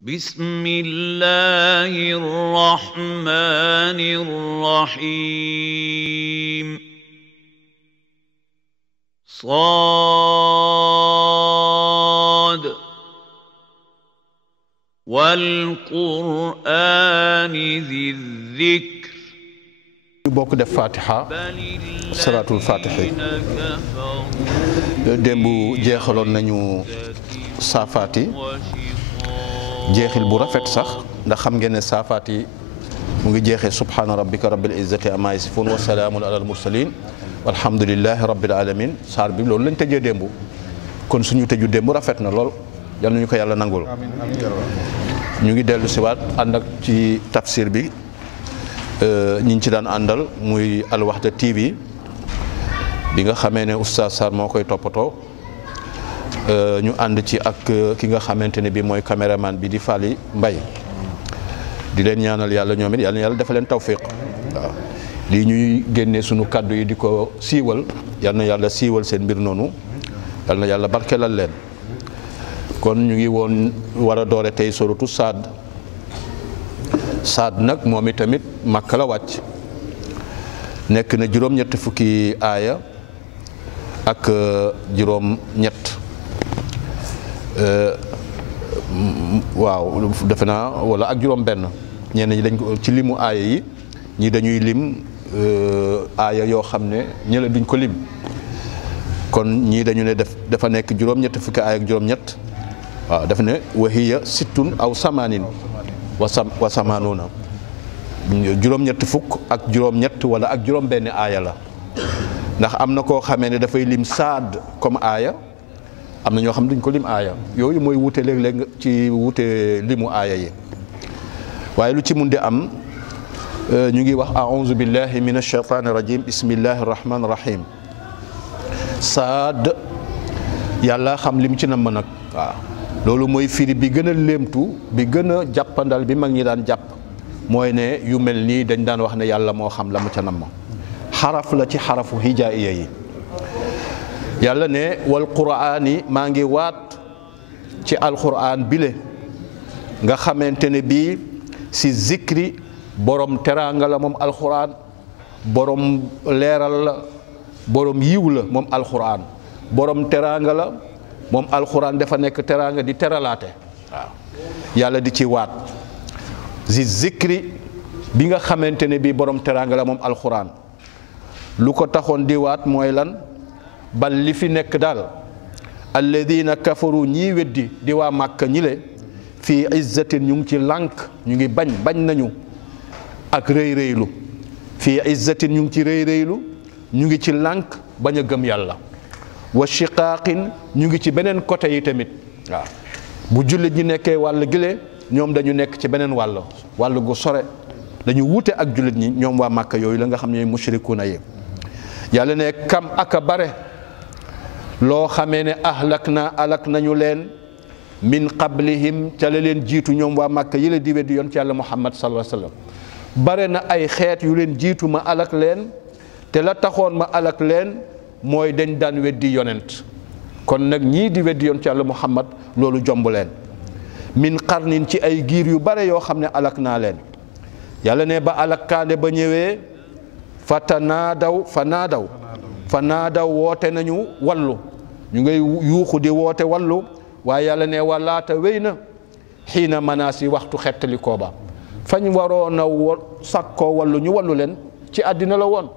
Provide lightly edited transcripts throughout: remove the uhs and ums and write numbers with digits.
بسم الله الرحمن الرحيم صاد والقرآن ذي الذكر bokk def fatiha salaatul fatihi démb jeexaloon nañu saafaati jeexil bu rafet sax ndax xam ngeen ne saafaati mu ngi jeexee subhaana rabbika rabbil izzati amma yasifun wa salaamun alal mursalin walhamdulillahi rabbil alamin saar bi loolu lañ tëjee démb kon suñu tëju démb rafet na lool yal nañu ko yàlla nangul ñu ngi dellu si waat ànd ak ci tafsir bi ñi ñu ci daan àndal muy Al Wahda TV bi nga xamee ne Oustaz Sarr moo koy toppatoo ñu ànd ci ak ki nga xamante ne bi mooy caméraman bi di Fally Mbaye di leen ñaanal yàlla ñoom it yàlla dafa leen tawfiq waaw lii ñuy génnee sunu kàddu yi di ko siiwal yal na yàlla siiwal seen mbir noonu yal na yàlla barkelal leen kon ñu ngi woon war a doore tey suratu Saad nag moom itamit Makka la wàcc nekk na juróom-ñett fukki aaya ak juróom-ñett waaw defe naa wala ak juróom-benn ñenn ñi dañ ko ci limu aaya yi ñii dañuy lim aaya yoo xam ne ñële duñ ko lim kon ñii dañu ne dafa nekk juróom-ñett fukki aaya ak juróom-ñett waaw daf ne wahiya sittun aw samaanin wa samaanuuna juróom-ñett fukk ak juróom-ñett wala ak juróom-benn aaya la ndax am na koo xamee ne dafay lim saad comme aaya am na ñoo xam duñ ko lim aaya yooyu mooy wute léeg-léeg ci wute limu aaya yi waaye lu ci mun di am ñu ngi wax a'uuzu billahi min ash-shaytaani rajim bismillahi rahmaani rahim saad yàlla xam lim ci namm nag waaw loolu mooy firi bi gën a léemtu bi gën a jàppandal bi mag ñi daan jàpp mooy ne yu mel nii dañ daan wax ne yàlla moo xam la mu ca namm xaraf la ci xarafu hijaaiya yi yàlla ne wal quraani maa ngi waat ci alquran bile nga xamante ne bii si zikri borom teraanga la moom alquran borom leeral la borom yiw la moom alquran borom teraanga la moom alxuraan dafa nekk teraanga di teralaate waaw yàlla di ci waat zi zikri bi nga xamante ne bii borom teraanga la moom alxuraan lu ko taxoon di waat mooy lan bal li fi nekk daal alladina kafaru ñii weddi di waa màkka ñi le fii izzatin ñu ngi ci lànk ñu ngi bañ nañu ak rëy rëylu fii izzatin ñu ngi ci rëy rëylu ñu ngi ci lànk bañ a gëm yàlla wa shiqaaqin ñu ngi ci beneen côté yi tamit waaw bu jullit ñi nekkee wàll gile ñoom dañu nekk ci beneen wàll gu sore dañu wuute ak jullit ñi ñoom waa Màkka yooyu la nga xam ne mushrikuuna yi yàlla ne kam aka bare loo xamee ne alak nañu leen min qablihim ca la leen jiitu ñoom waa Màkka yi la di weddi yoon ci yàlla Muhammad sallallahu alayhi wa sallam bare na ay xeet yu leen jiitu ma alak leen te la taxoon ma alak leen mooy dañ daan weddi yonent kon nag ñii di weddi yoon ci yàlla Muhammad loolu jomb leen min qarnin ci ay giir yu bare yoo xam ne alak naa leen yàlla ne ba alakkaande ba ñëwee fa naadaw woote nañu wallu ñu ngay yuuxu di woote wallu waaye yàlla ne walaata wéy na xiina manaasi waxtu xettali kooba fañ waroon a sàkkoo wallu ñu wallu leen ci àddina la woon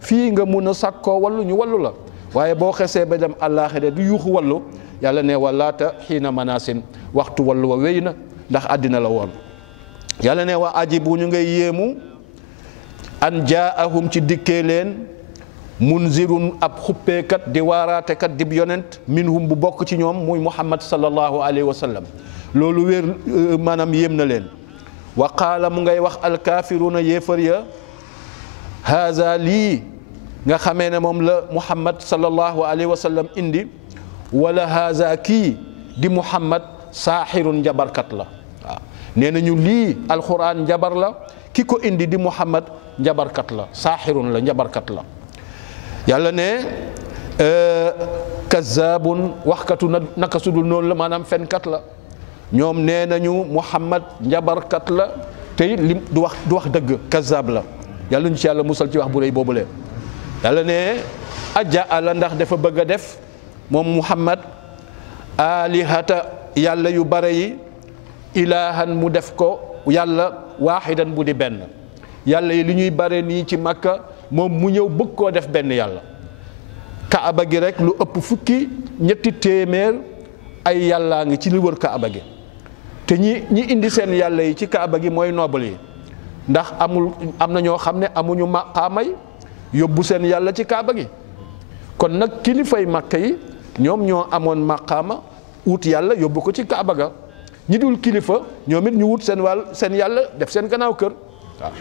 fii nga mun a sàkkoo wallu ñu wallu la waaye boo xesee ba dem àllaaxira du yuuxu wallu yàlla ne walaata xiina manaasin waxtu wallu wa wéy na ndax àddina la woon yàlla ne wa ajibu ñu ngay yéemu an jaahum ci dikkee leen munzirun ab xuppeekat di waaraatekat dib yonent minhum bu bokk ci ñoom muy muhammad sallallahu alayhi wa sallam loolu wér maanaam yéem na leen wa qaala mu ngay wax alkaafiruuna yéefar ya haza lii nga xamee ne moom la muhammad sallallahu alayhi wa sallam indi wala haza kii di muhammad saaxirun njabarkat la waaw nee nañu lii alquran njabar la ki ko indi di muhammad njabarkat la saaxirun la njabarkat la yàlla ne kazaabun waxkatu naka sudul noonu la maanaam fenkat la ñoom nee nañu Muhammad njabarkat la te it lim du wax dëgg kazzab la yàlla ñu ci yàlla musal ci wax bu rëy boobule yàlla ne ajaala ndax dafa bëgg a def moom Muhammad alihata yàlla yu bare yi ilahan mu def ko yàlla waaxidan bu di benn yàlla yi li ñuy bare nii ci Makka moom mu ñëw bëgg koo def benn yàlla kaaba gi rek lu ëpp fukki ñetti téeméer ay yàllaa ngi ci li wër kaaba gi te ñi indi seen yàlla yi ci kaaba gi mooy noble yi ndax am na ñoo xam ne amuñu maqaamay yóbbu seen yàlla ci kaaba gi kon nag kilifay Makka yi ñoom ñoo amoon maqaama wut yàlla yóbbu ko ci kaaba ga ñi dul kilifa ñoom it ñu wut seen yàlla def seen gannaaw kër waaw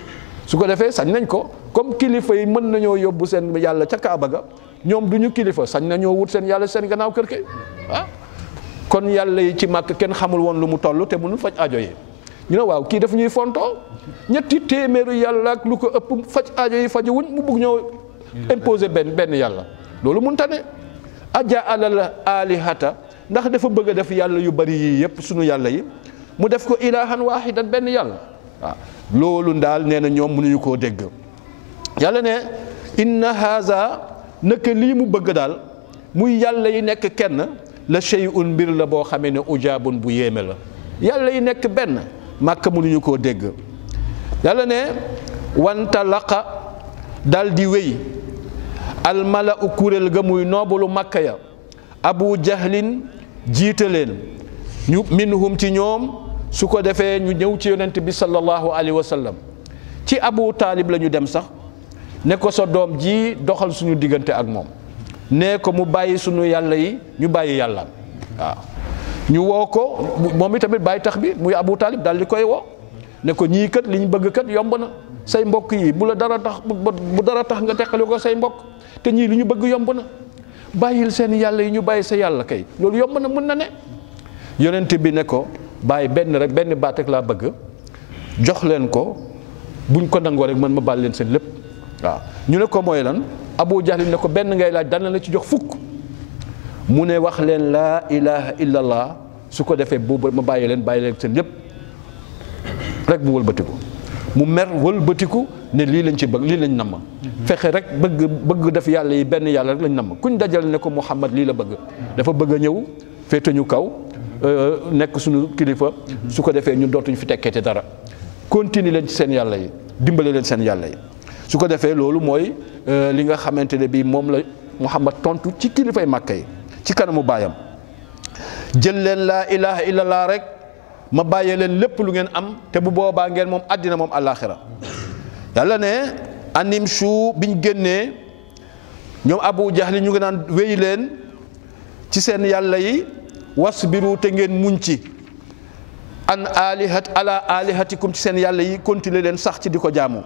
su ko defee sañ nañ ko comme kilifa yi mën nañoo yóbbu seen yàlla ca kaaba ga ñoom du ñu kilifa sañ nañoo wut seen yàlla seen gannaaw kër ke ah kon yàlla yi ci Makka kenn xamul woon lu mu toll te mënul faj aajo yi ñu ne waaw kii daf ñuy fontoo ñetti téeméeru yàlla ak lu ko ëpp faj aajo yi fajuwuñ mu bugg ñoo imposer benn yàlla loolu mënta ne aja alal alihata ndax dafa bëgg a def yàlla yu bari yii yëpp sunu yàlla yi mu def ko ilahan wahidan benn yàlla waaw loolu ndaal nee na ñoom mënuñu koo dégg yàlla ne inna haza naka lii mu bëgg daal muy yàlla yi nekk kenn la shay'un mbir la boo xamee ne ujaabun bu yéeme la yàlla yi nekk benn Makka mënuñu koo dégg yàlla ne wanta laqa dal di wéy almala u kuréel ga muy noobalu Makka ya abu jahlin jiite leen ñu minhum ci ñoom su ko defee ñu ñëw ci yonent bi sallallahu alayhi wa sallam ci abu taalib la ñu dem sax ne ko sa doom ji doxal suñu diggante ak moom nee ko mu bàyyi suñu yàlla yi ñu bàyyi yàlla waaw ñu woo ko moom itamit bàyyi tax bi muy abu taalib daal di koy woo ne ko ñii kat li ñu bëgg kat yomb na say mbokk yi bu dara tax nga teqali ko say mbokk te ñii li ñu bëgg yomb na bàyyil seen yàlla yi ñu bàyyi sa yàlla kay loolu yomb na mun na ne yonent bi ne ko bàyyi benn baat rek laa bëgg jox leen ko buñ ko nangoo rek man ma baal leen seen lépp waaw ñu ne ko mooy lan Abu Jahl ne ko benn ngay laaj dana la ci jox fukk mu ne wax leen laa ilaha illallah su ko defee boobu ma bàyyi leen seen lépp rek mu wëlbatiku mu mer wëlbatiku ne lii lañ ci bëgg lii lañ namm fexe rek bëgg def yàlla yi benn yàlla rek lañ namm kuñ dajal ne ko Muhammad lii la bëgg dafa bëgg a ñëw féete ñu kaw nekk suñu kilifa su ko defee ñun dootuñu fi tekkeete dara continue leen ci seen yàlla yi dimbale leen seen yàlla yi su ko defee loolu mooy li nga xamante ne bii moom la Muhammad tontu ci kilifay Makka yi ci kanamu baayam jël leen laa ilaha illallah rek ma bàyyee leen lépp lu ngeen am te bu boobaa ngeen moom àddina moom àllaaxira yàlla ne anim shu biñ génnee ñoom Abu Jahli ñu ngi naan wéy leen ci seen yàlla yi wasbiru te ngeen muñ ci an ala alihatikum ci seen yàlla yi continuer leen sax ci di ko jaamu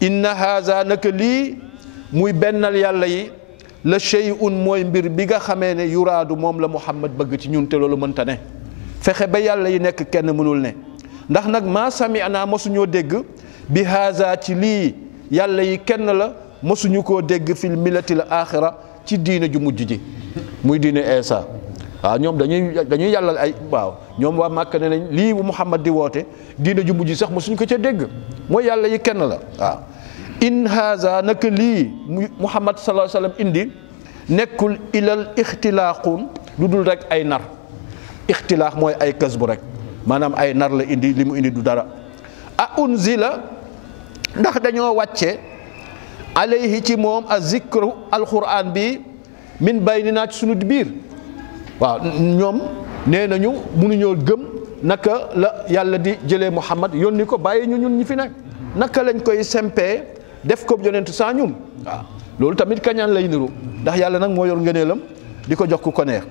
inna haza naka lii muy bennal yàlla yi la shay'un mooy mbir bi nga xamee ne yuraadu moom la Muhammad bëgg ci ñun te loolu mënta ne fexe ba yàlla yi nekk kenn mënul ne ndax nag maa sami'na mosuñoo dégg bi haza ci lii yàlla yi kenn la mosuñu koo dégg fil millatil axira ci diine ju mujj ji muy diine Isa waaw ñoom dañuy yàllal ay waaw ñoom waa Màkka ne nañ lii Muhammad di woote diine ju mujj sax mosuñu ko ca dégg mooy yàlla yi kenn la waaw in haza naka lii Muhammad sallallahu alayhi wa sallam indi nekkul ilal ixtilaaqun lu dul rek ay nar ixtilaax mooy ay kas bu rek maanaam ay nar la indi li mu indi du dara a unzila ndax dañoo wàcce alayhi ci moom a zikru alquran bi min baynina ci sunu biir waaw ñoom nee nañu mënuñoo gëm naka la yàlla di jëlee Muhammad yónni ko bàyyi ñu ñun ñi fi nekk naka lañ koy sempee def ko yonent saa ñun waaw loolu tamit kañaan lay niru ndax yàlla nag moo yor ngëneelam di ko jox ku ko neex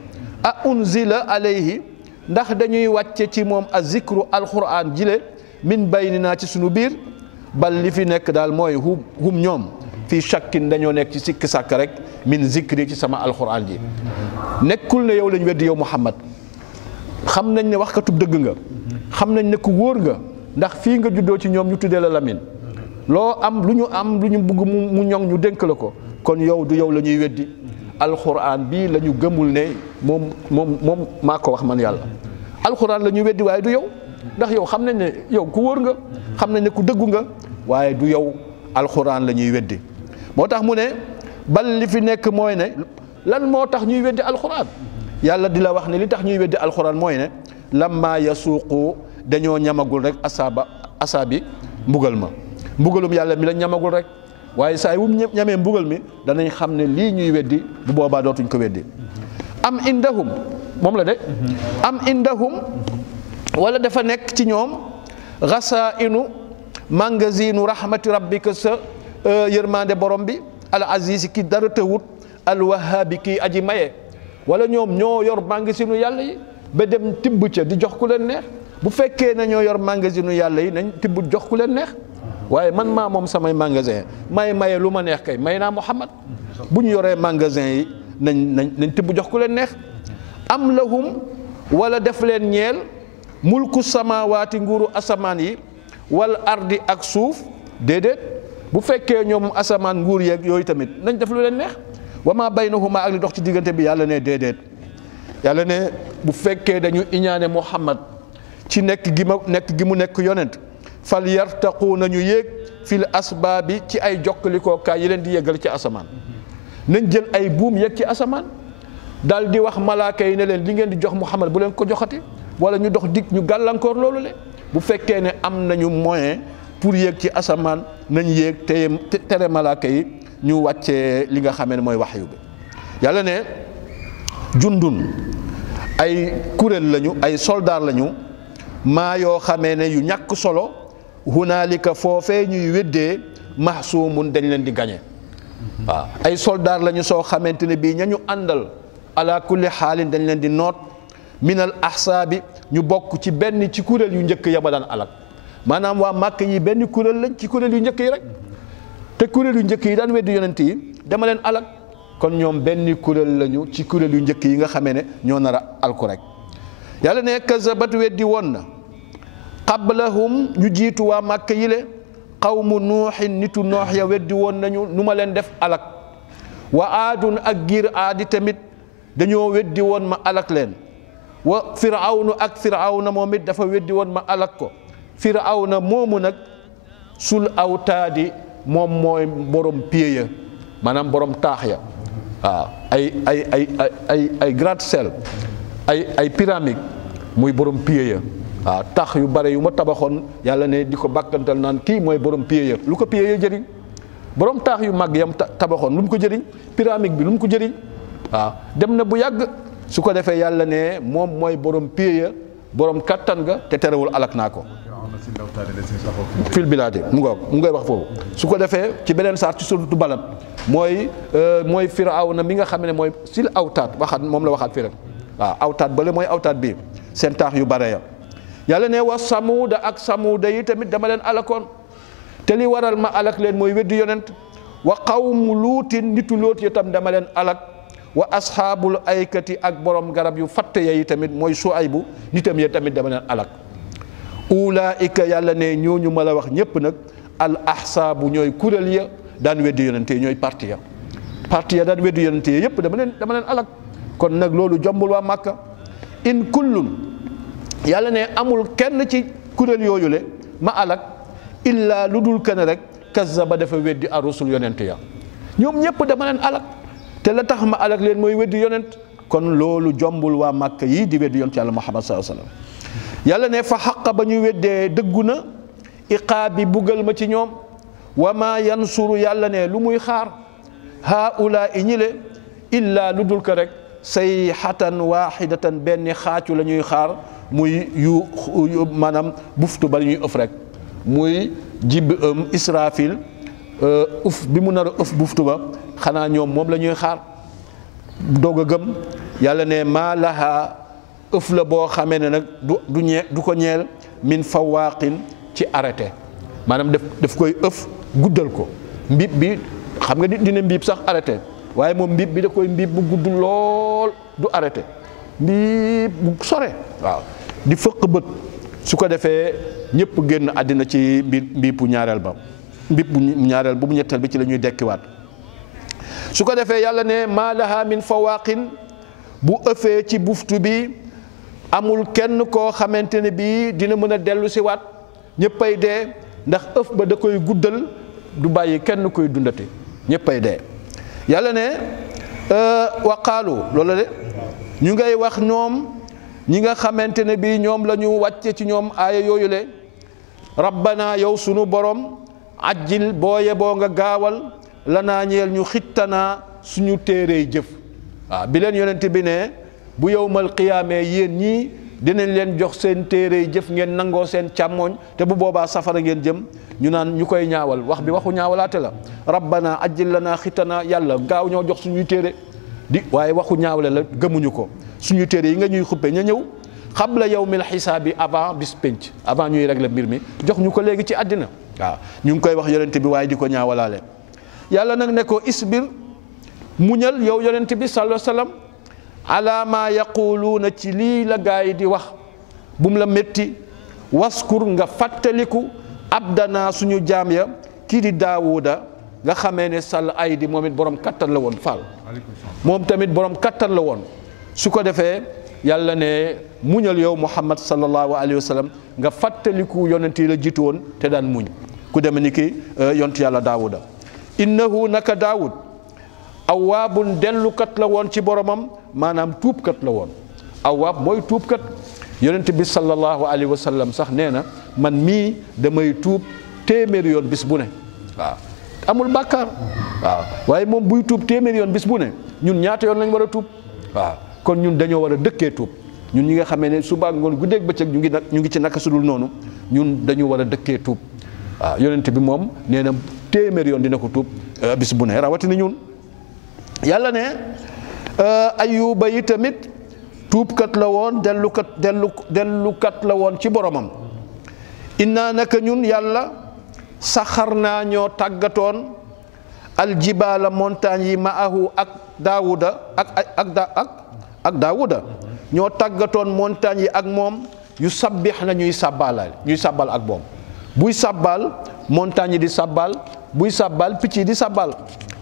a unzila alayhi ndax dañuy wàcce ci moom a zikru alquran jile min baynina ci sunu biir bal li fi nekk daal mooy hum ñoom fii shakkin dañoo nekk ci sikki sàkk rek min zikri ci sama alquran ji nekkul ne yow lañ weddi yow Muhammad xam nañ ne waxkatub dëgg nga xam nañ ne ku wóor nga ndax fii nga juddoo ci ñoom ñu tuddee la Lamin loo am lu ñu bugg mu ñoŋ ñu dénk la ko kon yow du yow la ñuy weddi alquran bii la ñu gëmul ne moom maa ko wax man yàlla alxuraan la ñuy weddi waaye du yow ndax yow xam nañ ne yow ku wóor nga xam nañ ne ku dëggu nga waaye du yow alxuraan la ñuy weddi moo tax mu ne bal li fi nekk mooy ne lan moo tax ñuy weddi alxuraan yàlla di la wax ne li tax ñuy weddi alxuraan mooy ne lamma yasuuqu dañoo ñamagul rek asaabi mbugal ma mbugalum yàlla mi la ñamagul rek waaye saa yu ñamee mbugal mi danañ xam ne lii ñuy weddi bu boobaa dootuñ ko weddi am indahum moom la de am indahum wala dafa nekk ci ñoom xasaa'inu magasinu rahmati rabbika sa yërmande borom bi al aziz ki dara tëwut al wahaabi kii aji maye wala ñoom ñoo yor magasinu yàlla yi ba dem tibb ca di jox ku leen neex bu fekkee ne ñoo yor magasinu yàlla yi nañ tibb jox ku leen neex waaye man maa moom samay magasin may maye lu ma neex kay may naa Muhammad bu ñu yoree magasin yi nañ tibb jox ku leen neex am lahum wala def leen ñeel mulku samawaati nguuru asamaan yi wal ardi ak suuf déedéet bu fekkee ñoom asamaan nguur yeeg yooyu tamit nañ def lu leen neex wa maa baynahuma ak li dox ci diggante bi yàlla ne déedéet yàlla ne bu fekkee dañu iñaane Muhammad ci nekk gi mu nekk yonent fal yartaqu nañu yéeg fil asbaabi ci ay jokkalikookaay yi leen di yeggal ci asamaan nañ jël ay buum yegg ci asamaan daal di wax malaaka yi ne leen li ngeen di jox Muhammad bu leen ko joxati wala ñu dox dig ñu gàllankoor loolu le bu fekkee ne am nañu moyen pour yéeg ci asamaan nañ yéeg te tere malaaka yi ñu wàccee li nga xamee ne mooy waxyu bi yàlla ne jundun ay kuréel lañu ay soldaar lañu maa yoo xamee ne yu ñàkk solo hunaalika foofee ñuy weddee mahsuumun dañ leen di gañe waaw ay soldaar lañu soo xamante ne bii ñañu àndal ala kulli xaalin dañ leen di noot minal ahsaabi ñu bokk ci benn ci kuréel yu njëkk ya ba daan alak maanaam waa màkk yi benn kuréel lañ ci kuréel yu njëkk yi rek te kuréel yu njëkk yi daan weddi yonent yi dama leen alak kon ñoom benn kuréel lañu ci kuréel yu njëkk yi nga xamee ne ñoo nar a alku rek yàlla ne kazabat weddi woon na qablahum ñu jiitu waa màkk yi le qawmu nuuxin nitu noox ya weddi woon nañu nu ma leen def alak wa aadun ak giir aadi tamit dañoo weddi woon ma alak leen wa firawnu ak firawna moom it dafa weddi woon ma alak ko firawna moomu nag sul awtaadi moom mooy borom pied ya maanaam borom taax ya waaw ay gratte-ciel ay pyramide muy borom pied ya waaw tax yu bare yu ma tabaxoon yàlla ne di ko bàkkantal naan kii mooy borom pied ya lu ko pied ya jëriñ borom taax yu mag yam tabaxoon lu mu ko jëriñ pyramide bi lu mu ko jëriñ waaw dem na bu yàgg su ko defee yàlla ne moom mooy borom pied ya borom kattan ga te terewul alak naa ko fil bilaadi mu ngay wax foofu su ko defee ci beneen saar ci suratu Balad mooy Firawna mi nga xam ne mooy sil awtaat waxaat moom la waxaat fii rek waaw awtaat bale mooy awtaat bi seen taax yu bare ya yàlla ne wa samuuda ak samuuda yi tamit dama leen alakoon te li waral ma alak leen mooy weddi yonent wa qawmu luutin nitu loot yi tam dama leen alak wa asxaabul aykati ak borom garab yu fatte yi tamit mooy Suaybu nitam ya tamit dama leen alak ulaika yàlla ne ñooñu ma la wax ñépp nag al ahsaabu ñooy kuréel ya daan weddi yonente ñooy parti ya daan weddi yonente yépp dama leen alak kon nag loolu jombul waa Màkka in kullun yàlla ne amul kenn ci kuréel yooyu le ma alak illaa lu dul kenn rek kazzaba dafa weddi ar rusul yonente ya ñoom ñépp dama leen alak te la tax ma alak leen mooy weddi yonent kon loolu jombul waa Màkka yi di weddi yonent yàlla Muhammad sallallahu alayhi wasallam yàlla ne fa xaqa ba ñu weddee dëggu na iqaabi buggal ma ci ñoom wa ma yansuru yàlla ne lu muy xaar haula i ñile illaa lu dul ko rek sayhatan wahidatan benn xaacu la ñuy xaar muy yu maanaam buftu ba ñuy ëf rek muy jib Israfil ëf bi mu nar a ëf buftu ba xanaa ñoom moom la ñuy xaar doog a gëm yàlla ne maa laha ëf la boo xamee ne nag du ko ñeel min fawaaqin ci arrêté maanaam daf koy ëf guddal ko mbib bi xam nga dina mbib sax arrêté waaye moom mbib bi da koy mbib bu gudd lool du arrêté mbib bu sore waaw di fëq bët su ko defee ñëpp génn àddina ci mbiipu ñaareel ba mbib bu ñaareel bu ñetteel bi ci la ñuy dekkiwaat su ko defee yàlla ne maa laha min fawaaqin bu ëffee ci buftu bi amul kenn koo xamante ne bii dina mën a dellu si waat ñëppay dee ndax ëf ba da koy guddal du bàyyi kenn koy dundate ñëppay dee yàlla ne waqaalu loolu de ñu ngay wax ñoom ñi nga xamante ne bii ñoom la ñu wàcce ci ñoom aaya yooyu le rabbana yow sunu borom ajjil booye boo nga gaawal lanaa ñeel ñu xittanaa suñu téerey jëf waaw bi leen yonent bi ne bu yowmal qiyaamee yéen ñii dinañ leen jox seen téerey jëf ngeen nangoo seen càmmooñ te bu boobaa safara ngeen jëm ñu naan ñu koy ñaawal wax bi waxu ñaawalaate la rabbana ajjil lanaa xittanaa yàlla gaaw ñoo jox suñuy téere di waaye waxu ñaawle la gëmuñu ko suñu téere yi nga ñuy xuppe ña ñëw xabla yawmil xisaab bi avant bis penc avant ñuy régler mbir mi jox ñu ko léegi ci àddina waaw ñu ngi koy wax yonent bi waaye di ko ñaawalaale yàlla nag ne ko isbir muñal yow yonent bi sallallahu alayhi wasallam ala ma yaquluuna ci lii la gaa yi di wax bu mu la métti waskur nga fàttaliku abdana suñu jaam ya kii di daawuda nga xamee ne sall ay di moom it borom kattan la woon Fall moom tamit borom kattan la woon su ko defee yàlla ne muñal yow muhammad sallallahu alayhi wa sallam nga fàttaliku yonent yi la jiitu woon te daan muñ ku deme ni ki yonent yàlla daawuda innahu naka daawud awaabun dellukat la woon ci boromam maanaam tuubkat la woon awaab mooy tuubkat yonent bi sallallahu alayhi wa sallam sax nee na man mii damay tuub téeméeri yoon bis bu ne waaw amul bàkkaar waaw waaye moom buy tuub téeméeri yoon bis bu ne ñun ñaata yoon lañ war a tuub waaw kon ñun dañoo war a dëkkee tuub ñun ñi nga xamee ne suba ngoon guddeeg bëccëg ñu ngi ci naka sudul noonu ñun dañu war a dëkkee tuub waaw yonent bi moom nee na téeméeri yoon dina ko tuub bis bu ne rawatina ñun yàlla ne ayuba yi tamit tuubkat la woon dellukat la woon ci boromam inna naka ñun yàlla saxar naa ñoo tàggatoon aljibaala montagne yi maahu ak daawuda ak daawuda ñoo tàggatoon montagne yi ak moom yu sabbix na ñuy sàbbal ak moom buy sàbbal montagne yi di sàbbal buy sàbbal picc yi di sàbbal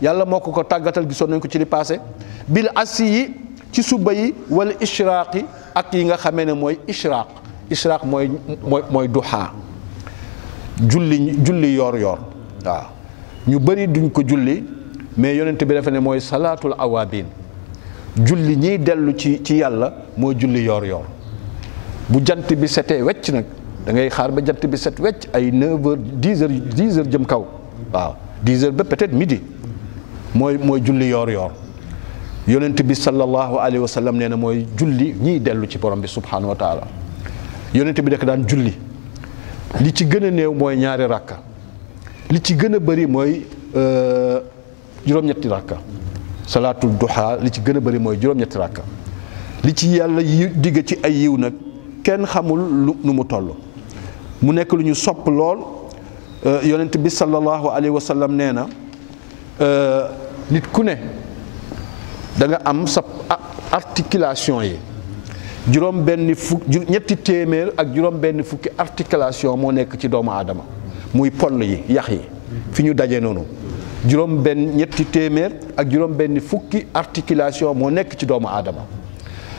yàlla moo ko tàggatal gisoon nañ ko ci li passé bil assi yi ci suba yi wala ishraaqi ak yi nga xamee ne mooy ishraaq mooy duhaa julli yoor waaw ñu bëri duñ ko julli mais yonent bi dafa ne mooy salaatul awaabin julli ñiy dellu ci yàlla mooy julli yoor bu jant bi setee wecc nag da ngay xaar ba jant bi set wecc ay 9h 10h jëm kaw waaw 10h ba peut-être midi mooy julli yoor yonent bi sallallahu alayhi wa sallam nee na mooy julli ñiy dellu ci borom bi subhanahu wa taala yonent bi da daan julli li ci gën a néew mooy ñaari rakka li ci gën a bëri mooy juróom-ñetti rakka salaatul duha li ci gën a bëri mooy juróom-ñetti rakka li ci yàlla digg ci ay yiw nag kenn xamul nu mu toll mu nekk lu ñu sopp lool yonent bi sallallahu alayhi wa sallam nee na nit ku ne da nga am sa articulation yi ñetti téeméer ak juróom benn fukki articulation moo nekk ci doomu aadama muy poll yi yax yi fi ñu daje noonu ñetti téeméer ak juróom benn fukki articulation moo nekk ci doomu aadama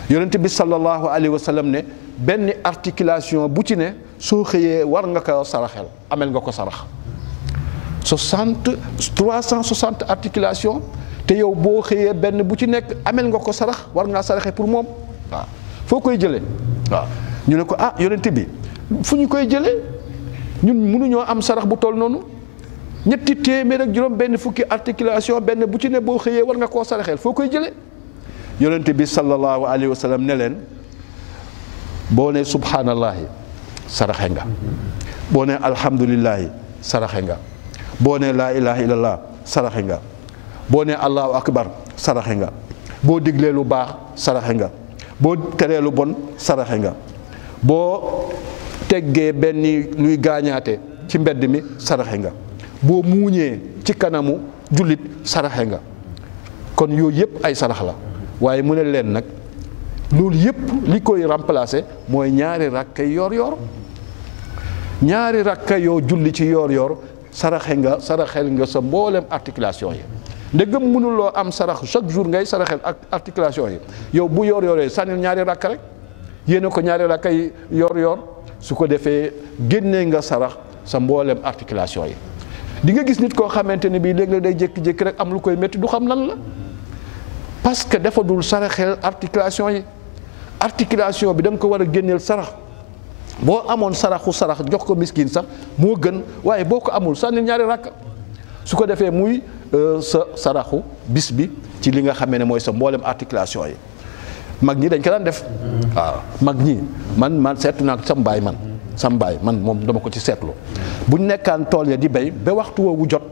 yonent bi sallallahu alayhi wa sallam ne benn articulation bu ci ne soo xëyee war nga ko saraxel amel nga ko sarax 360 articulation te yow boo xëyee benn bu ci nekk amel nga ko sarax war ngaa saraxe pour moom waaw foo koy jëlee waaw ñu ne ko yonent bi fu ñu koy jëlee ñun mënuñoo am sarax bu toll noonu ñetti téeméer ak juróom benn fukki articulation benn bu ci ne boo xëyee war nga koo saraxeel foo koy jëlee yonent bi sallallahu alayhi wa sallam ne leen boo ne subhanallahi saraxe nga boo ne alhamdulillahi saraxe nga boo ne laa ilaha illallah saraxe nga boo ne allahu akbar saraxe nga boo diglee lu baax saraxe nga boo teree lu bon saraxe nga boo teggee benn luy gaañaate ci mbedd mi saraxe nga boo muuñee ci kanamu jullit saraxe nga kon yooyu yëpp ay sarax la waaye mu ne leen nag loolu yëpp li koy remplacer mooy ñaari rakka yor ñaari rakka yoo julli ci yor saraxel nga sa mboolem articulation yi ndegam mënuloo am sarax chaque jour ngay saraxel ak articulation yi yow bu yor-yoree sànnil ñaari rakka rek yéene ko ñaari rakkay yor su ko defee génnee nga sarax sa mboolem articulation yi. di nga gis nit koo xamante ne bii léeg-léeg day jékki-jékki rek am lu koy métti du xam lan la parce que dafa dul saraxel articulation yi. articulation bi da nga ko war a génneel sarax boo amoon sarax jox ko miskin sax moo gën waaye boo ko amul sànni ñaari rakk su ko defee muy sa saraxu bis bi ci li nga xamee ne mooy sa mboolem articulation yi. mag ñi dañ ko daan def waaw mag ñi man seetlu naa sam baay man moom dama ko ci seetlu buñ nekkaan tool ya di béy ba waxtu woowu jot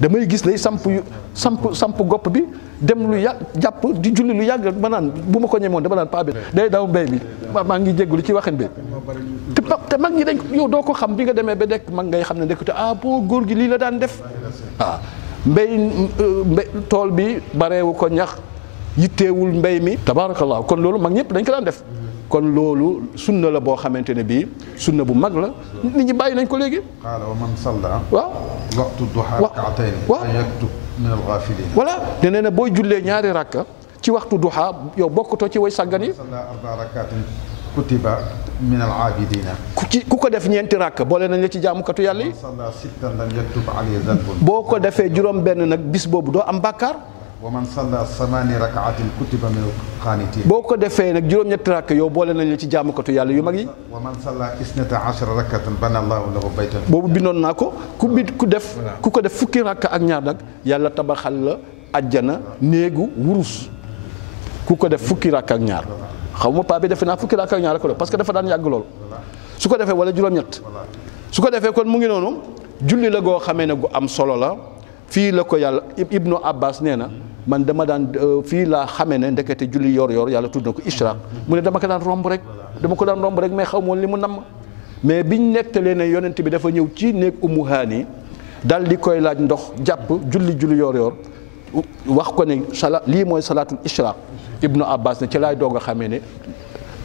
damay gis lay samp gopp bi dem lu jàpp di julli lu yàgg ma naan bu ma ko ñemoon dama naan paa bi day daw mbéy mi maa ngi jéggulu ci waxin bi te mag ñi dañ yow doo ko xam bi nga demee ba dekk mag ngay xam ne ndekete bon góor gi lii la daan def mbéy tool bi bareewu ko ñax yitteewul mbéy mi tabaarakallah kon loolu mag ñëpp dañ ko daan def kon loolu sunna la boo xamante ne bii sunna bu mag la nit ñi bàyyi nañ ko léegi. qaala wa man salla waaw waqtu duha rak'atayn an yaktub min al-ghafilin. voilà nee na booy jullee ñaari rakka ci waxtu duha yow bokkutoo ci way sàggan yi. salla arba'a rak'atin kutiba min al-'abidina. ku ko def ñeenti rakka boole nañ la ci jaamukatu yàlla yi. salla sittan lam yaktub alayhi dhanbun. boo ko defee juróom benn nag bis boobu doo am bàkkaar. wa man salla samani rak'atin kutiba min al-qanitin. boo ko defee nag juróom-ñetti rakk yow boole nañ la ci jaamukatu yàlla yu mag yi. wa man salla isnata ashara rak'atan bana Allahu lahu baytan. boobu bindoon naa ko ku ko def fukki rakk ak ñaar nag yàlla tabaxal la ajjana néegu wurus ku ko def fukki rakk ak ñaar xaw ma paa bi defe naa fukki rakk ak ñaar la ko def parce que dafa daan yàgg lool su ko defee wala juróom-ñett su ko defee kon mu ngi noonu julli la goo xamee ne gu am solo la. fii la ko yàlla Ibnu Abbas nee na man dama daan fii laa xamee ne ndekete julli yor yàlla tudd na ko ishraq mu ne dama ko daan romb rek mais xaw moon li mu namm mais biñ nettalee ne yonent bi dafa ñëw ci néeg Ummu Haani dal di koy laaj ndox jàpp julli yor wax ko ne lii mooy salaatul ishraq Ibnu Abbas ne ci laay doog a xamee ne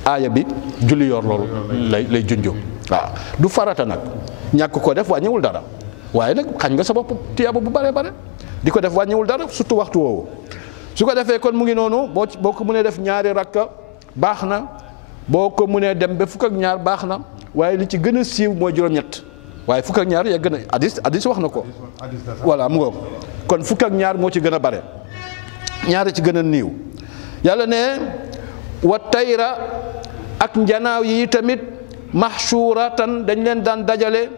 aaya bi julli yor loolu lay junjoo waaw du farata nag ñàkk ko def wàññiwul dara waaye nag xañ nga sa bopp tiyaaba bu bare di ko def wàññiwul dara surtout waxtu woowu su ko defee kon mu ngi noonu boo ko mënee def ñaari rakka baax na boo ko mënee dem ba fukk ak ñaar baax na waaye li ci gën a siiw mooy juróom-ñett waaye fukk ak ñaar yegg na hadis wax na ko voilà mu ngoog kon fukk ak ñaar moo ci gën a bare ñaari ci gën a niiw yàlla ne wa tayra ak njanaaw yi tamit mahshuratan dañ leen daan dajale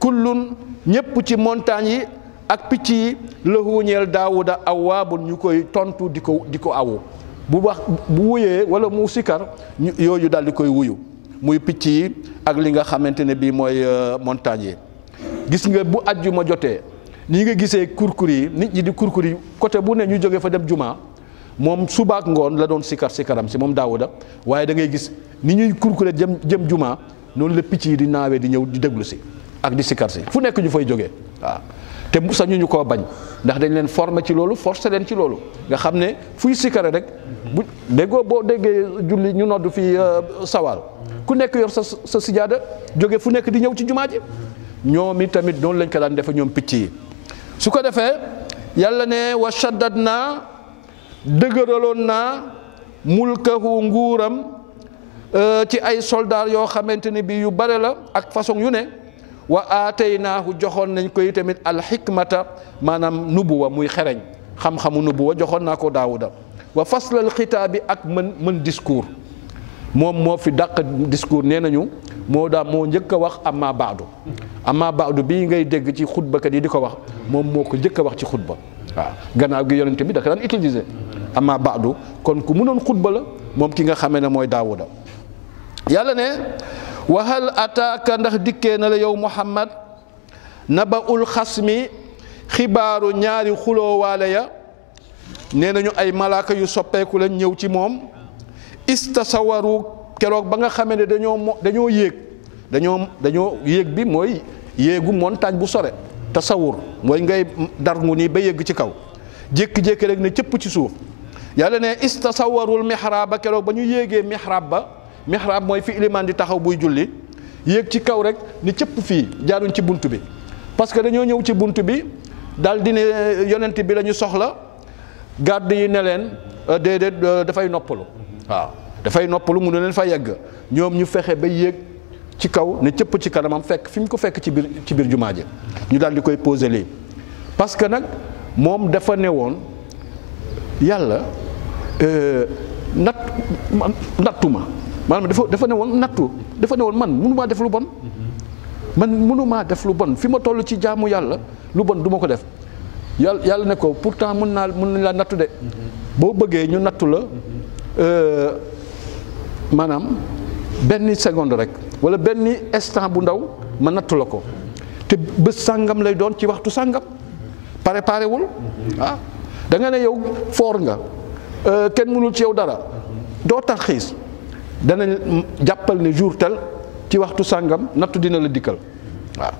kullun ñépp ci montagne yi ak picc yi lahu ñeel daawuda awaabun ñu koy tontu di ko awu bu wuyee wala mu sikar yooyu daal di koy wuyu muy picc yi ak li nga xamante ne bii mooy montagne yi gis nga bu àjjuma jotee ni nga gisee kurkur yi nit ñi di kurkur yi côté bu ne ñu jógee fa dem juma moom subaak ngoon la doon sikaram si moom daawuda waaye da ngay gis ni ñuy kurkure jëm juma noonu la picc yi di naawee di ñëw di déglu si ak di sikar si fu nekk ñu fay jógee waaw te sañu ñu koo bañ ndax dañ leen former ci loolu forcer leen ci loolu nga xam ne fuy sikare rek bu déggoo boo déggee julli ñu nodd fii sawaal ku nekk yor sa sijaada jóge fu nekk di ñëw ci jumaa ji ñoom i tamit noonu lañ ko daan defe ñoom picc yi su ko defee yàlla ne wa shaddad naa dëgëraloon naa mulkahu nguuram ci ay soldaar yoo xamante ne bi yu bare la ak façon yu ne wa aataynaahu joxoon nañ koy tamit alxikmata maanaam nubuwa muy xereñ xam-xamu nubuwa joxoon naa ko daawuda wa faslal xitaabi ak mën discours moom moo fi dàq discours nee nañu moo njëkk a wax amma baadu bii ngay dégg ci xutbakat yi di ko wax moom moo ko njëkk a wax ci xutba waaw gannaaw gi yonente bi da ko daan utiliser amma baadu kon ku mënoon xutba la moom ki nga xamee ne mooy daawuda yàlla ne wa hal ataaka ndax dikkee na la yow muhammad nabaul xasmi xibaaru ñaari xuloowaale ya nee nañu ay malaaka yu soppeeku lañ ñëw ci moom istasawaru keroog ba nga xamee ne dañoo yéeg bi mooy yéegu montagne bu sore tasawur mooy ngay darngu nii ba yéeg ci kaw jékki-jékki rek ne cëpp ci suuf yàlla ne istasawarul mihraaba keroog ba ñu yéegee mihrab mooy fi ilimaan di taxaw buy julli yéeg ci kaw rek ni cëpp fii jaaruñ ci bunt bi parce que dañoo ñëw ci bunt bi daal di ne yonent bi la ñu soxla garde yi ne leen déedéet dafay noppalu waaw dafay noppalu mu ne leen fa yegg ñoom ñu fexe ba yéeg ci kaw ne cëpp ci kanamam fekk fi mu ko fekk ci biir jumaa ji ñu daal di koy posé lii parce que nag moom dafa ne woon yàlla nattu ma maanaam dafa ne woon dafa ne woon man mënumaa def lu bon man mënumaa def lu bon fi ma toll ci jaamu yàlla lu bon du ma ko def yàlla ne ko pourtant mën nañ laa nattu de boo bëggee ñu nattu la maanaam benn seconde rek wala benn instant bu ndaw ma nattu la ko te bés sàngam lay doon ci waxtu sàngam préparé wul da nga ne yow foor nga kenn mënul ci yow dara doo tax xiis danañ jàppal ne jour tel ci waxtu sàngam nattu dina la dikkal waaw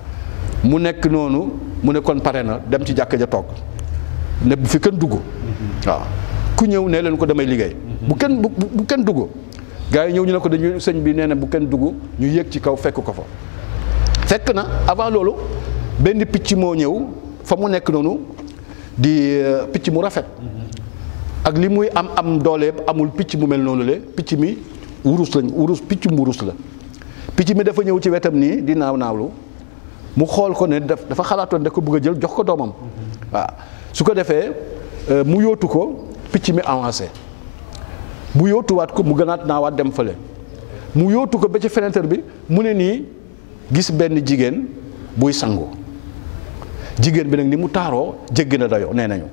mu nekk noonu mu ne kon pare na dem ci jàkka ja toog ne bu fi kenn dugg waaw ku ñëw ne leen ko damay liggéey bu kenn dugg gars yi ñëw ñu ne ko dañuy sëñ bi nee na bu kenn dugg ñu yéeg ci kaw fekk ko fa fekk na avant loolu benn picc moo ñëw fa mu nekk noonu di picc mu rafet ak li muy am doole amul picc mu mel noonu le picc mi picc mu wurus la picc mi dafa ñëw ci wetam nii di naawlu mu xool ko ne dafa xalaatoon da ko bëgg a jël jox ko doomam waaw su ko defee mu yóotu ko picc mi avancé mu yóotuwaat ko mu gënaat naawaat dem fële mu yóotu ko ba ci fenêtre bi mu ne nii gis benn jigéen buy sangu jigéen bi nag ni mu taaroo jéggi na dayoo nee nañu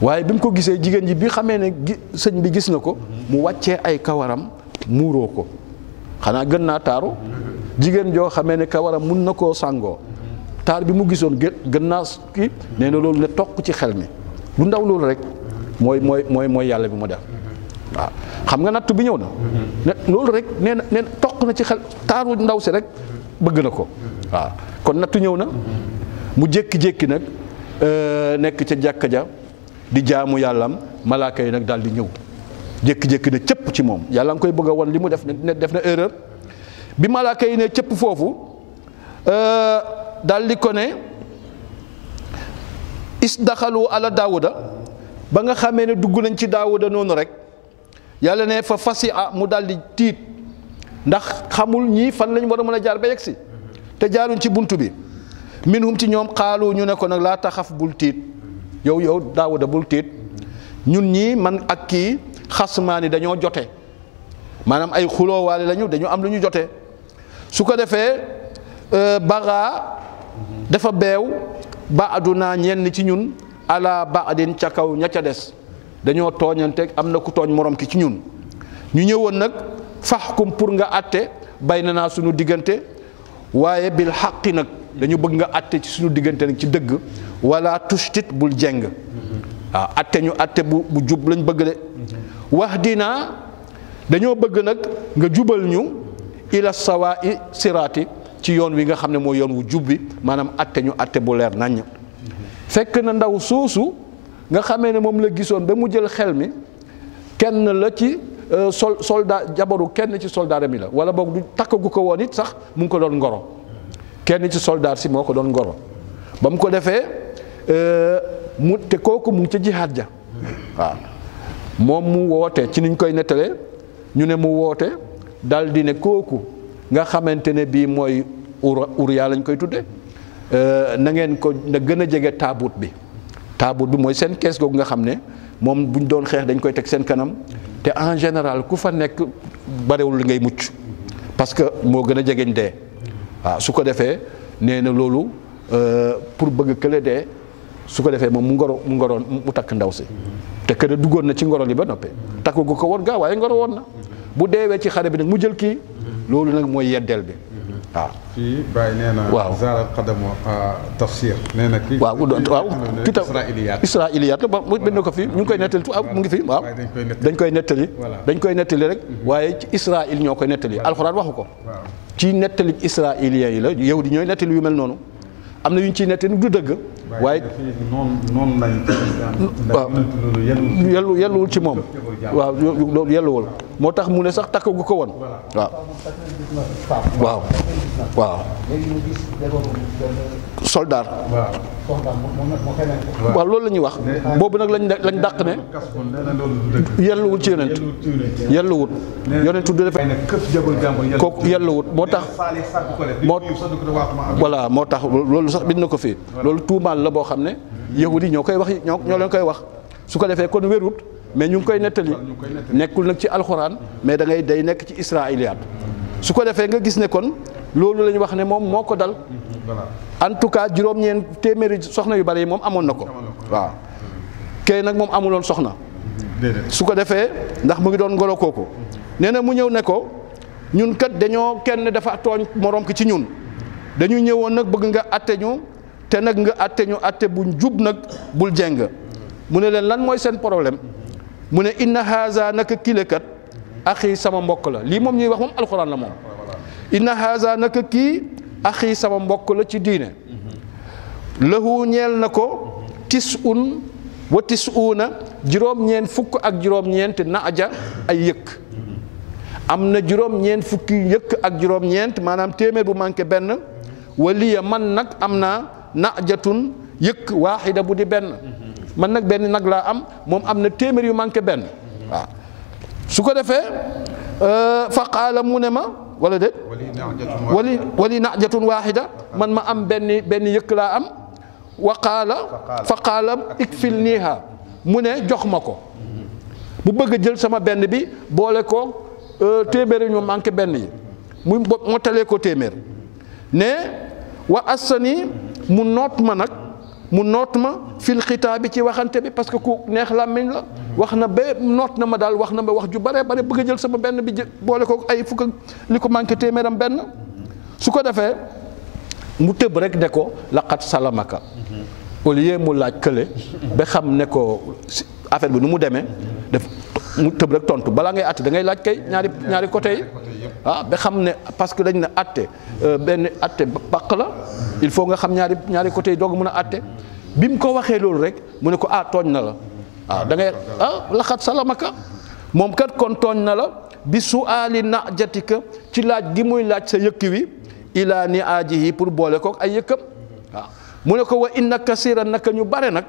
waaye bi mu ko gisee jigéen ji bi xamee ne sëñ bi gis na ko mu wàccee ay kawaram muuroo ko xanaa gën naa taaru jigéen joo xamee ne kawaram mun na koo sàngoo taar bi mu gisoon gën naa kii nee na loolu ne toq ci xel mi lu ndaw loolu rek mooy yàlla bi mu def waaw xam nga nattu bi ñëw na ne loolu rek nee na toq na ci xel taaru ndaw si rek bëgg na ko waaw kon nattu ñëw na mu jékki-jékki nag nekk ca jàkka ja di jaamu yàllam malaaka yi nag daal di ñëw jékki-jékki ne cëpp ci moom yàlla nga koy bëgg a won li mu def ne def na erreur bi malaaka yi ne cëpp foofu daal di ko ne isdaxalu ala daawuda ba nga xamee ne dugg nañ ci daawuda noonu rek yàlla ne fa fasi a mu daal di tiit ndax xamul ñii fan lañ war a mën a jaar ba yegsi te jaaruñ ci buntu bi minhum ci ñoom xaalu ñu ne ko nag laa taxaf bul tiit yow daawuda bul tiit ñun ñii man ak kii xasmaani dañoo jote maanaam ay xuloowaale lañu dañu am lu ñu jote su ko defee bagaa dafa beew baaduna ñenn ci ñun ala baadin ca kaw ña ca des dañoo tooñante am na ku tooñ morom ki ci ñun ñu ñëwoon nag faxkum pour nga atte bay na naa suñu diggante waaye bil xaqi nag dañu bëgg nga atte ci suñu diggante nag ci dëgg wala tustit bul jeng waaw atte ñu atte bu jub lañ bëgg de wax dinaa dañoo bëgg nag nga jubal ñu ila sawaa'i siraati ci yoon wi nga xam ne mooy yoon wu jub bi maanaam atte ñu atte bu leer naññ fekk na ndaw soosu nga xamee ne moom la gisoon ba mu jël xel mi kenn la ci soldat jabaru kenn ci soldat mi la wala boog du takkagu ko woon it sax mu ngi ko doon ngoro kenn ci soldat si moo ko doon ngoro ba mu ko defee mu te kooku mu ngi ca jihaad ja waaw moom mu woote ci niñ koy nettalee ñu ne mu woote dal di ne kooku nga xamante ne bii mooy Uriya lañ koy tudde na ngeen ko na gën a jege taabut bi mooy seen kees googu nga xam ne moom buñ doon xeex dañ koy teg seen kanam te en général ku fa nekk barewul li ngay mucc parce que moo gën a jegeñ dee waaw su ko defee nee na loolu pour bëgg kële dee su ko defee moom mu ngoroon mu takk ndaw si te kële duggoon na ci ngoro li ba noppee takk gu ko woon gaa waaye ngoro woon na bu deewee ci xare bi nag mu jël kii loolu nag mooy yeddeel bi waaw. fii Baye nee na. waaw Zaaral Qadamu tafsir. nee na kii waaw kitab israiliyaat la ba bind ko fii ñu ngi koy nettali mu ngi fi waaw. dañ koy nettali rek. waaye ci Israël ñoo koy nettali alxuraan waxu ko. ci nettali israiliya yi la yow di ñooy nettali yu mel noonu am na yu ñu ciy nettali du dëgg waaye noonu lañ waaw yelluwul ci moom waaw loolu yelluwul moo tax mu ne sax takkagu ko woon waaw waaw soldat waaw loolu la ñuy wax boobu nag lañ dàq ne yelluwul ci yonent yelluwut yonentu du def kooku yelluwut moo tax voilà moo tax loolu sax bind na ko fii loolu tuumaal la boo xam ne yahudi ñoo koy wax ñoo leen koy wax su ko defee kon wérut mais ñu ngi koy nettali nekkul nag ci alxuraan mais da ngay day nekk ci israiliyaat su ko defee nga gis ne kon loolu la ñu wax ne moom moo ko dal en tout cas juróom-ñeent téeméeri soxna yu bari yi moom amoon na ko waaw kay nag moom amuloon soxna su ko defee ndax mu ngi doon ngolo kooku nee na mu ñëw ne ko ñun kat dañoo kenn dafa tooñ morom ki ci ñun dañu ñëwoon nag bëgg nga atte ñu te nag nga atte ñu atte bu jub nag bul jeng mu ne leen lan mooy seen problème mu ne inna haza naka kile kat axi sama mbokk la lii moom ñuy wax moom alxuraan la moom inna haza naka kii axi sama mbokk la ci diine lahu ñeel na ko tis'un wa tis'una juróom-ñeent fukk ak juróom-ñeent naaja ay yëkk am na juróom-ñeent fukki yëkk ak juróom-ñeent maanaam téeméer bu manqué benn waliya man nag am naa naajatun yëkk waaxida bu di benn man nag benn nag laa am moom am na téeméer yu manqué benn waaw su ko defee fa qaala mu ne ma wala déet wali naajatun waaxida man ma am benn yëkk laa am wa qaala fa qaala ikfil niiha mu ne jox ma ko mu bëgg a jël sama benn bi boole ko téeméer ñu manqué benn yi mu mottalee ko téeméer ne wa assani mu noot ma nag mu noot ma fil xitaabi ci waxante bi parce que ku neex làmmiñ la wax na ba noot na ma daal wax na ma wax ju bare bare bëgg a jël sama benn bi boole ko ay fukk li ko manqué téeméeram benn su ko defee mu tëb rek ne ko laqat salamaka au lieu mu laaj kële ba xam ne ko affaire bi nu mu demee def mu tëb rek tontu balaa ngay àtte da ngay laaj kay ñaari côté yi ba xam ne parce que dañ ne àtte benn àtte bàq la il faut nga xam ñaari côté yi doog mën a àtte bi mu ko waxee loolu rek mu ne ko tooñ na la da ngay laqat salamaka moom kat kon tooñ na la bi suaali najatika ci laaj gi muy laaj sa yëkk wi ilaa ni aajihi pour boole ko ay yëkkam waaw mu ne ko wa inna kasiran naka ñu bare nag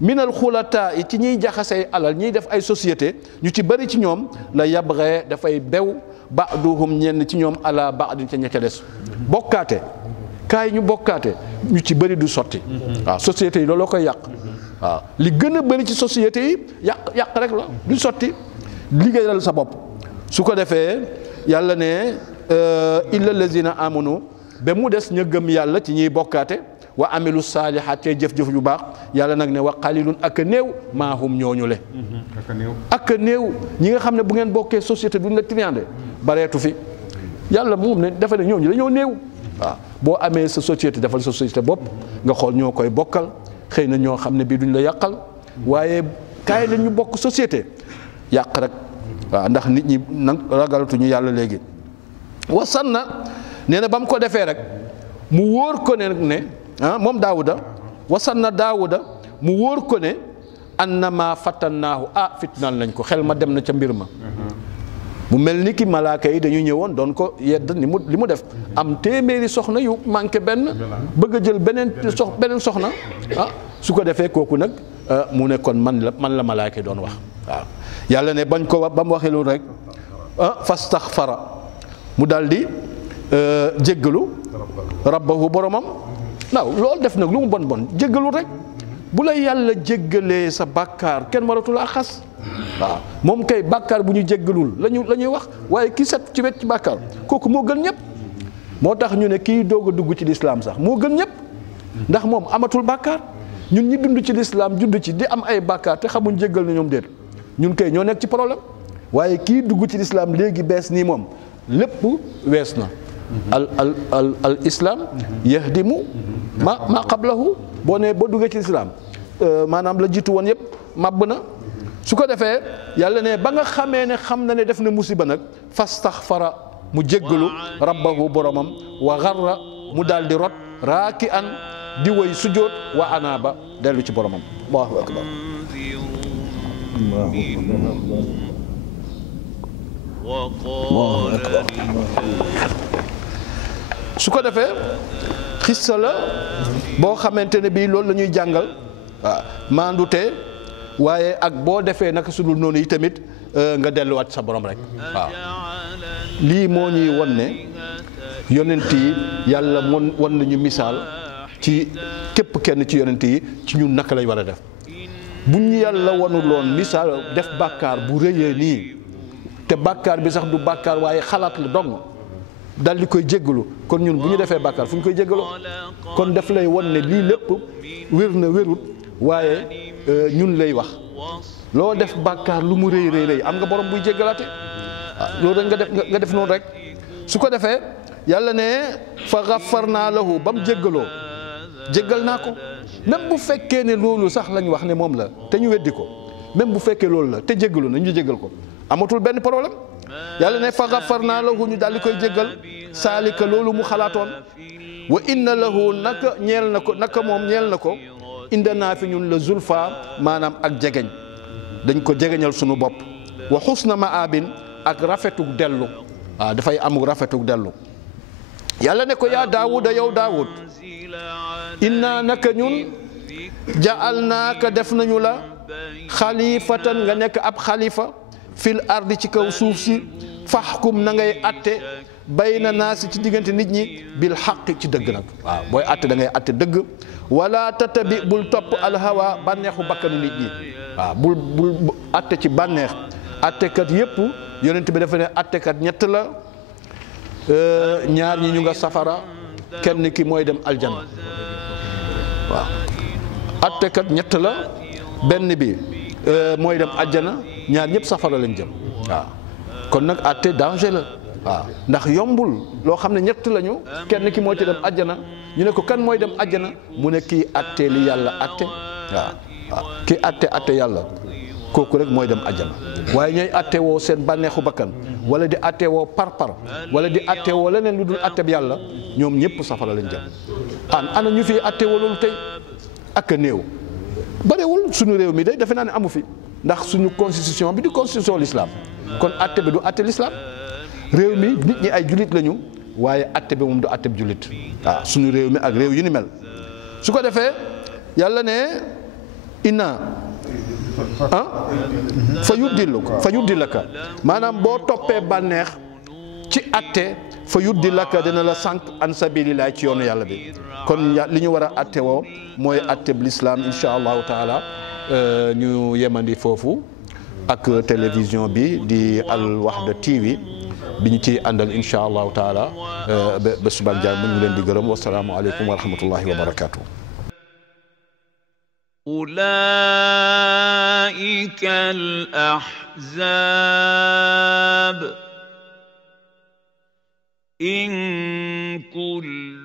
minal xulataa yi ci ñiy jaxasey alal ñiy def ay société ñu ci bëri ci ñoom la yabree dafay bew baaduhum ñenn ci ñoom ala baadin ca ña ca des bokkaate kaay ñu bokkaate ñu ci bëri du sotti waaw société yi looloo koy yàq waaw li gën a bëri ci société yi yàq rek la du sotti liggéeyal sa bopp su ko defee yàlla ne illa lazina amanu ba mu des ña gëm yàlla ci ñiy bokkaate wa amilu saalihaat cay jëf-jëf yu baax yàlla nag ne wa qalilun ak a néew maahum ñooñu le ak a néew ñi nga xam ne bu ngeen bokkee société duñ la triandé bareetu fi yàlla moom ne dafa ne ñooñu dañoo néew waaw boo amee sa société defal sa société bopp nga xool ñoo koy bokkal xëy na ñoo xam ne bii duñ la yàqal waaye kaay la ñu bokk société yàq rek waaw ndax nit ñi nag ragalatuñu yàlla léegi wasan na nee na ba mu ko defee rek mu wóor ko ne moom daawuda wasan na daawuda mu wóor ko ne annama fatannaahu fitnaal nañ ko xel ma dem na ca mbir ma mu mel ni ki malaaka yi dañu ñëwoon doon ko yedd li mu def am téeméeri soxna yu manqué benn bëgg a jël beneen soxna su ko defee kooku nag mu ne kon man la malaaka yi doon wax waaw yàlla ne bañ ko wax ba mu waxee loolu rek fastaxfara mu daal di jéggalu rabbahu boromam waaw loolu def nag lu mu bon jéggalu rek bu la yàlla jéggalee sa bàkkaar kenn waratu laa xas waaw moom kay bàkkaar bu ñu jéggalul la ñuy wax waaye ki set ci wet ci bàkkaar kooku moo gën ñëpp moo tax ñu ne kii doog a dugg ci lislaam sax moo gën ñëpp ndax moom amatul bàkkaar ñun ñi dund ci lislaam judd ci di am ay bàkkaar te xamuñ jéggal na ñoom déet ñun kay ñoo nekk ci problème waaye kii dugg ci lislaam léegi bees nii moom lépp wees na al islam yahdimu ma qablahu boo ne boo duggee ci lislaam maanaam la jiitu woon yëpp màbb na su ko defee yàlla ne ba nga xamee ne xam na ne def na musiba nag fastaxfara mu jéggalu rabbahu boromam wa garra mu daal di rot raaki an di woy sujjóot wa anaaba dellu ci boromam. Allahu akbar. Allahu akbar. su ko defee xissa la boo xamante ne bii loolu la ñuy jàngal waaw maandute waaye ak boo defee naka su dul noonu yi tamit nga delluwaat sa borom rek waaw lii moo ñuy won ne yonent yi yàlla won nañu misaal ci képp kenn ci yonent yi ci ñun naka lañ war a def bu ñu yàlla wanuloon misaal def bàkkaar bu rëyee nii te bàkkaar bi sax du bàkkaar waaye xalaat la dong dal di koy jéggalu kon ñun bu ñu defee bàkkaar fu ñu koy jéggaloo kon daf lay won ne lii lépp wér na wérut waaye ñun lay wax loo def bàkkaar lu mu rëy rëy am nga borom buy jéggalaate loolu rek nga def noonu rek su ko defee yàlla ne fa xafarnaa lahu ba mu jéggaloo jéggal naa ko même bu fekkee ne loolu sax lañ wax ne moom la te ñu weddi ko même bu fekkee loolu la te jéggalu na ñu jéggal ko amatul benn problème yàlla ne fa xafarnaa lahu ñu daal di koy jéggal saalika loolu mu xalaatoon wa inna lahu naka ñeel na ko naka moom ñeel na ko indanaa fi ñun la zulfa maanaam ak jegeñ dañ ko jegeñal sunu bopp wa xusna maabin ak rafetug dellu waaw dafay amul rafetug dellu yàlla ne ko yaa daawuda yow daawud inna naka ñun ja'alnaaka def nañu la xalifatan nga nekk ab xalifa fil ardi ci kaw suuf si faxkum na ngay atte bayna naasi ci diggante nit ñi bil xaq ci dëgg nag waaw booy atte da ngay atte dëgg wala tatabi bul topp alhawa bànneexu bakkanu nit ñi waaw bul atte ci bànneex attekat yépp yonent bi dafa ne attekat ñett la ñaar ñi ñu nga safara kenn ki mooy dem aljana waaw attekat ñett la benn bi mooy dem aljana ñaar ñëpp safara lañ jëm waaw kon nag atte danger la waaw ndax yombul loo xam ne ñett lañu kenn ki moo ci dem aljana ñu ne ko kan mooy dem aljana mu ne kii atte li yàlla atte waaw waaw kii atte yàlla kooku rek mooy dem aljana waaye ñooy atte woo seen bànneexu bakkan wala di atte woo par wala di atte woo leneen lu dul atte bi yàlla ñoom ñëpp safara lañ jëm ana ñu fi atte woo loolu tey ak a néew barewul suñu réew mi day defe naa ne amu fi ndax suñu constitution bi du constitution l'islam kon atte bi du atte l'islam réew mi nit ñi ay jullit lañu waaye atte bi moom du atte bi jullit waaw suñu réew mi ak réew yu ni mel su ko defee yàlla ne inna fa yuddilaka maanaam boo toppee bànneex ci atte fa yuddilaka dina la sànq an sabilillah ci yoonu yàlla bi kon li ñu war a atte woo mooy atte bi l'islam insha allahu taala ñu yemandi foofu ak télévision bi di Al Wahda TV bi ñu ciy àndal insha allahu taala ba suba ak jàmm mu ngi leen di gërëm wasalaamu aleykum wa rahmatullahi wa barakatuh. أولئك الأحزاب إن كل